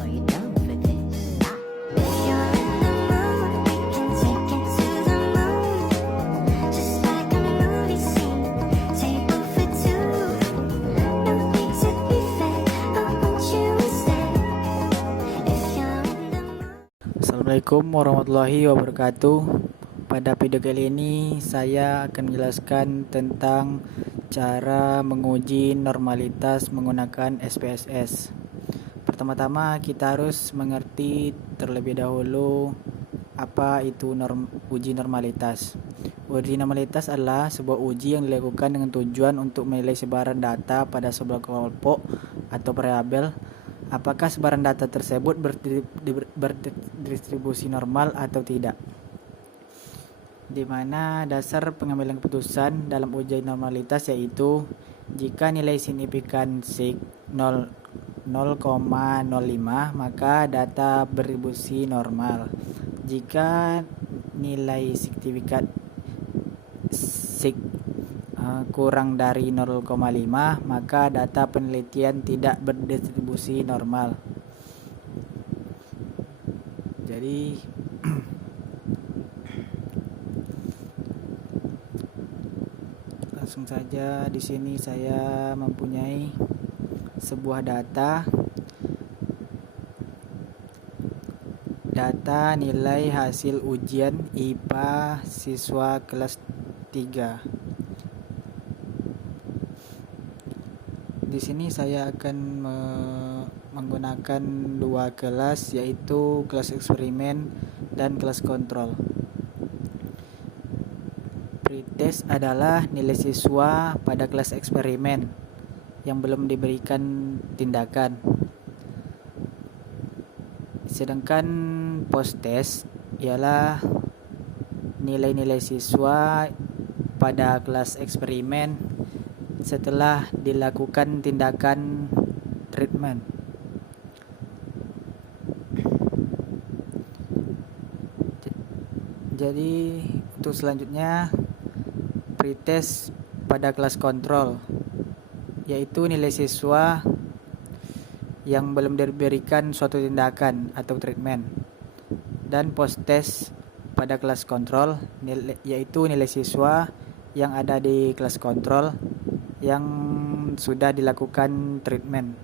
Are you down for this? If you're in the mood, we can take it to the moon. Just like a movie scene, table for two. No need to be fake, I want you to stay. If you're in the mood. Assalamualaikum warahmatullahi wabarakatuh. Pada video kali ini saya akan menjelaskan tentang cara menguji normalitas menggunakan SPSS. Pertama-tama kita harus mengerti terlebih dahulu apa itu uji normalitas. Uji normalitas adalah sebuah uji yang dilakukan dengan tujuan untuk menilai sebaran data pada sebuah kelompok atau variabel. Apakah sebaran data tersebut berdistribusi normal atau tidak? Di mana dasar pengambilan keputusan dalam uji normalitas yaitu jika nilai signifikan sig 0,05 maka data berdistribusi normal. Jika nilai signifikan sig kurang dari 0,5 maka data penelitian tidak berdistribusi normal. Jadi langsung saja di sini saya mempunyai sebuah data nilai hasil ujian IPA siswa kelas 3. Di sini saya akan menggunakan dua kelas, yaitu kelas eksperimen dan kelas kontrol. Pretest adalah nilai siswa pada kelas eksperimen yang belum diberikan tindakan. Sedangkan post-test ialah nilai-nilai siswa pada kelas eksperimen setelah dilakukan tindakan treatment. Jadi untuk selanjutnya pretest pada kelas kontrol, yaitu nilai siswa yang belum diberikan suatu tindakan atau treatment. Dan post test pada kelas kontrol, yaitu nilai siswa yang ada di kelas kontrol yang sudah dilakukan treatment.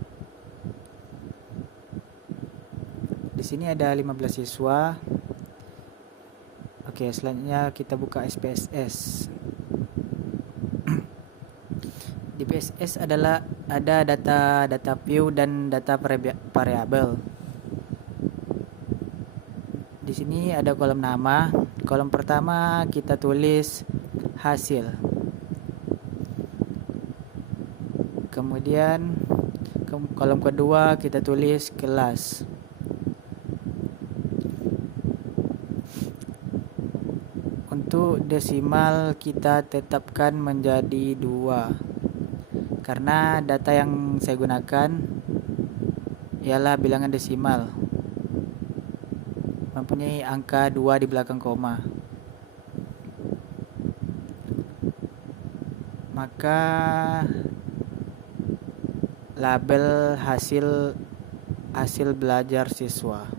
Di sini ada 15 siswa. Oke, selanjutnya kita buka SPSS. Di PSS adalah ada data view dan data variabel. Di sini ada kolom nama. Kolom pertama kita tulis hasil. Kemudian kolom kedua kita tulis kelas. Untuk desimal kita tetapkan menjadi 2. Karena data yang saya gunakan ialah bilangan desimal, mempunyai angka 2 di belakang koma. Maka label hasil belajar siswa.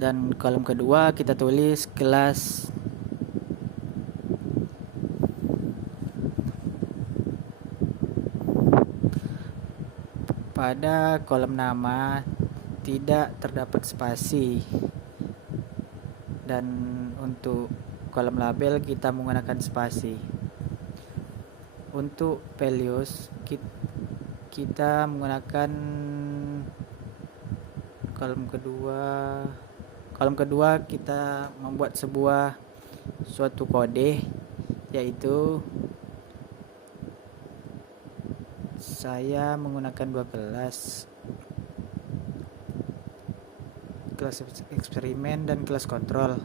Dan kolom kedua kita tulis kelas. Pada kolom nama tidak terdapat spasi, dan untuk kolom label kita menggunakan spasi. Untuk values kita menggunakan kolom kedua kita membuat suatu kode, yaitu saya menggunakan dua kelas eksperimen dan kelas kontrol,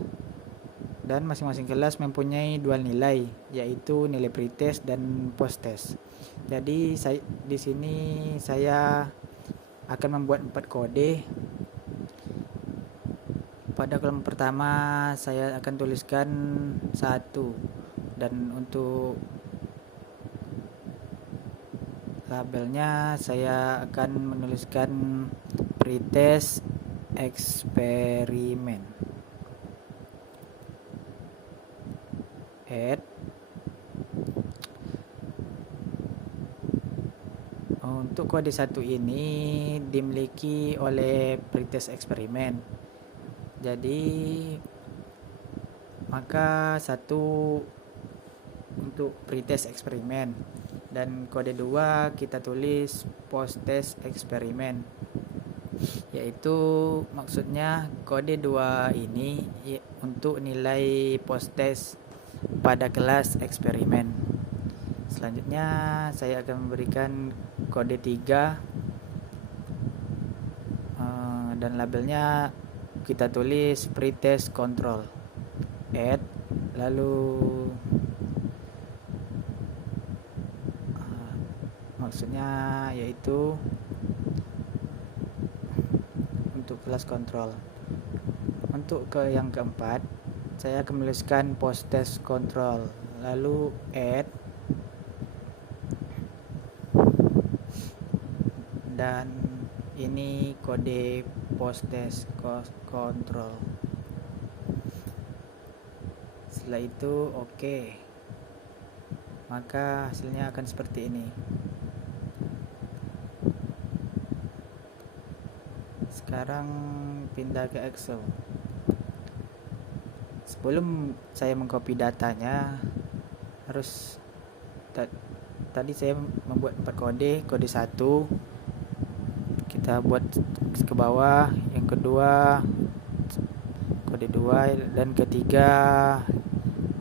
dan masing-masing kelas mempunyai dua nilai, yaitu nilai pretest dan post test. Jadi di sini saya akan membuat 4 kode. Pada kolom pertama saya akan tuliskan 1, dan untuk Labelnya saya akan menuliskan pretest eksperimen. Add. Untuk kode 1 ini dimiliki oleh pretest eksperimen. Jadi maka 1 untuk pretest eksperimen, dan kode 2 kita tulis post test eksperimen, yaitu maksudnya kode 2 ini untuk nilai post test pada kelas eksperimen. Selanjutnya saya akan memberikan kode 3 dan labelnya kita tulis pretest control. Add, lalu maksudnya yaitu untuk kelas control. Untuk yang keempat, saya akan menuliskan post test control, lalu add, dan ini kode post test control. Setelah itu oke. Maka hasilnya akan seperti ini. Sekarang pindah ke Excel. Sebelum saya mengcopy datanya, harus tadi saya membuat 4 kode 1 kita buat ke bawah, yang kedua kode 2, dan ketiga,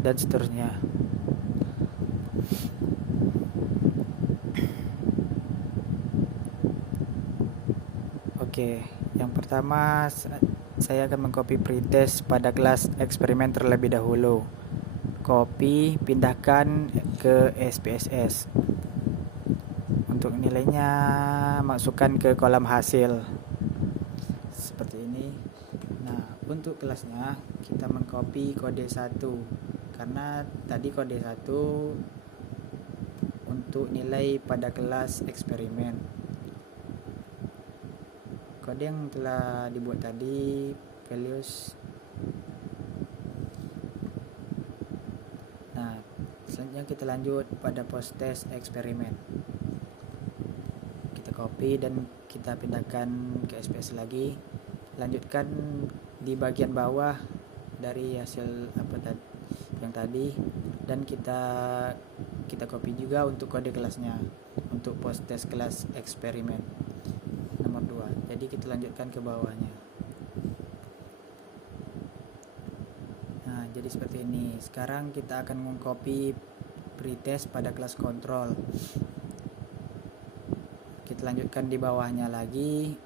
dan seterusnya. Oke, yang pertama saya akan mengcopy pretest pada kelas eksperimen terlebih dahulu. Copy, pindahkan ke SPSS. Untuk nilainya masukkan ke kolom hasil seperti ini. Nah, untuk kelasnya kita mengcopy kode 1 karena tadi kode 1 untuk nilai pada kelas eksperimen. Kode yang telah dibuat tadi values. Nah, selanjutnya kita lanjut pada post test eksperimen. Kita copy dan kita pindahkan ke SPS lagi. Lanjutkan di bagian bawah dari hasil yang tadi, dan kita copy juga untuk kode kelasnya untuk post test kelas eksperimen nomor 2. Jadi kita lanjutkan ke bawahnya. Nah, jadi seperti ini. Sekarang kita akan mengcopy pretest pada kelas kontrol. Kita lanjutkan di bawahnya lagi.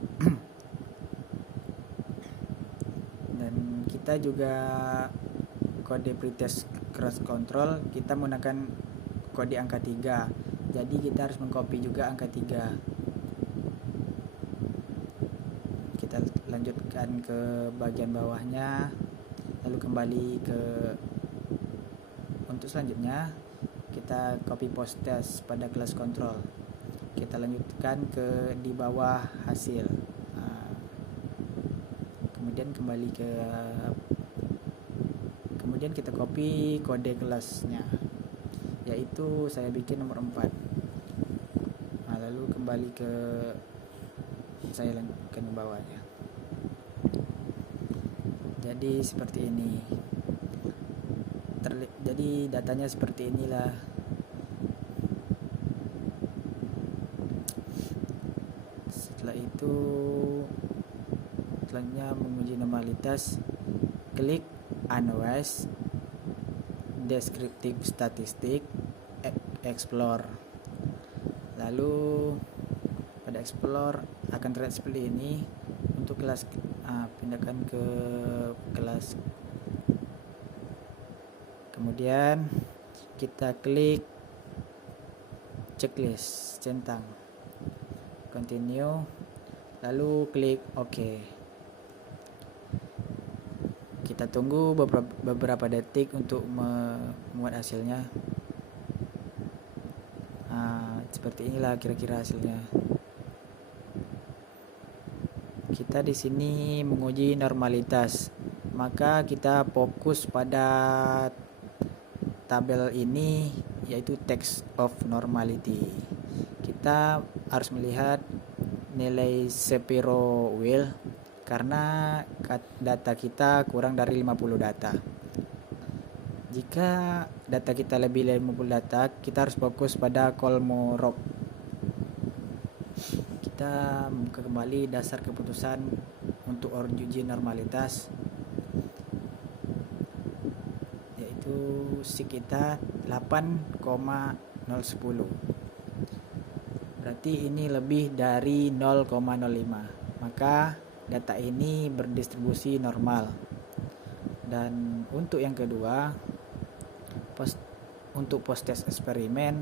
Dan kita juga kode pretest kelas kontrol kita menggunakan kode angka 3. Jadi kita harus mengcopy juga angka 3. Kita lanjutkan ke bagian bawahnya, lalu kembali ke untuk selanjutnya kita copy post test pada kelas kontrol. Kita lanjutkan ke di bawah hasil. Kemudian kita copy kode kelasnya, yaitu saya bikin nomor 4. Lalu kembali ke saya lanjutkan ke bawahnya. Jadi seperti ini. Jadi datanya seperti inilah. Setelah itu selanjutnya menguji normalitas, klik Analyze Descriptive Statistic, Explore. Lalu pada Explore akan terlihat seperti ini. Untuk kelas pindahkan ke kelas. Kemudian kita klik checklist, centang, continue, lalu klik OK. Kita tunggu beberapa detik untuk membuat hasilnya. Seperti Seperti inilah kira-kira hasilnya. Kita di sini menguji normalitas, maka kita fokus pada tabel ini, yaitu text of normality. Kita harus melihat nilai Shapiro Wills karena data kita kurang dari 50 data. Jika data kita lebih dari 50 data, kita harus fokus pada Kolmogorov. Kita buka kembali dasar keputusan untuk uji normalitas, yaitu SIG kita 8,010. Berarti ini lebih dari 0,05. Maka data ini berdistribusi normal. Dan untuk yang kedua, untuk post test eksperimen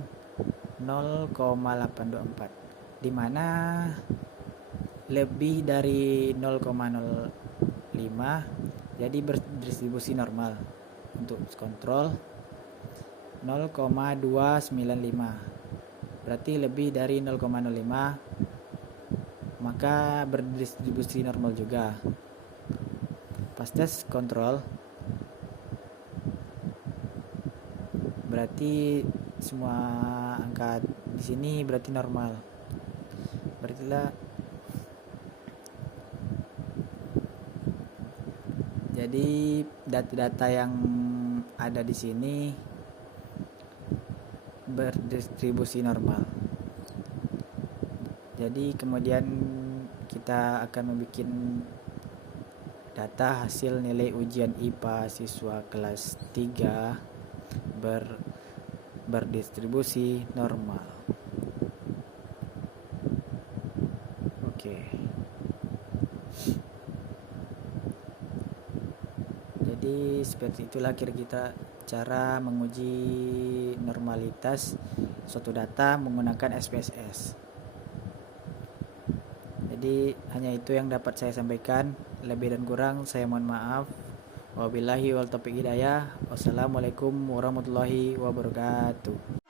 0,824, di mana lebih dari 0,05, jadi berdistribusi normal. Untuk kontrol 0,295, berarti lebih dari 0,05, maka berdistribusi normal juga. Pas tes kontrol berarti semua angka di sini berarti normal. Berartilah jadi data-data yang ada di sini berdistribusi normal. Jadi kemudian kita akan membuat data hasil nilai ujian IPA siswa kelas 3 berdistribusi normal. Oke. Jadi seperti itulah kira-kira cara menguji normalitas suatu data menggunakan SPSS. Jadi hanya itu yang dapat saya sampaikan. Lebih dan kurang saya mohon maaf. Wabillahi wal taufiq hidayah. Wassalamualaikum warahmatullahi wabarakatuh.